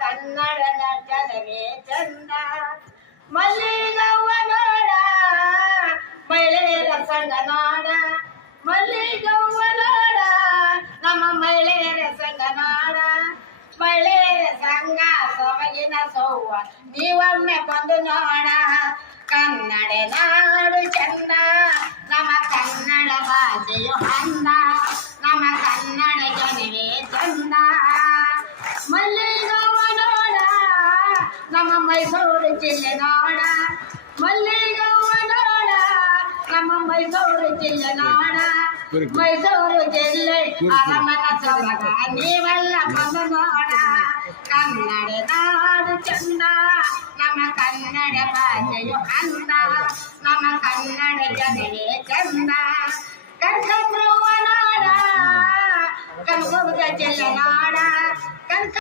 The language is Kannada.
ಕನ್ನಡ ಜನವೇ ಚಂದ ಮಲ್ಲಿಗವ್ವ ನೋಡ ಮಹಿಳೆಯರ ಸಂಘ ನೋಡ ಮಲ್ಲಿಗವ್ವ ನೋಡ ನಮ್ಮ ಮಹಿಳೆಯರ ಸಂಘ ನೋಡ ಮಹಿಳೆಯರ ಸಂಘ ಸೊಬಗಿನ ಸೌವ ನೀವೊಮ್ಮೆ ಬಂದು ನೋಡ ಕನ್ನಡ ನಾಡು ಚಂದ ನಮ್ಮ ಕನ್ನಡ ಭಾಷೆಯು ಅಂದ ನಮ್ಮ ಕನ್ನಡ ಜನವೇ ಚಂದ ಮಲ್ಲಿಗವ್ವ ನೋಡ ನಮ್ಮ ಮೈಸೂರು ಜಿಲ್ಲೆ ನೋಡ ಮಲ್ಲಿಗವ್ವ ನೋಡ ನಮ್ಮ ಮೈಸೂರು ಜಿಲ್ಲೆ ನೋಡ ಮೈಸೂರು ಜಿಲ್ಲೆ ಅರಮನ ಸೊಬಗ ನೀವೆಲ್ಲ ಬಂದು ನೋಡ ಕನ್ನಡ ನಾಡು ಚಂದ ನಮ್ಮ ಕನ್ನಡ ಭಾಷೆಯು ಅಂದ ನಮ್ಮ ಕನ್ನಡ ಜನವೇ ಚಂದ ಕನಕಪುರ ನಾಡ ಕನಕಪುರ ಜಿಲ್ಲೆ ನಾಡ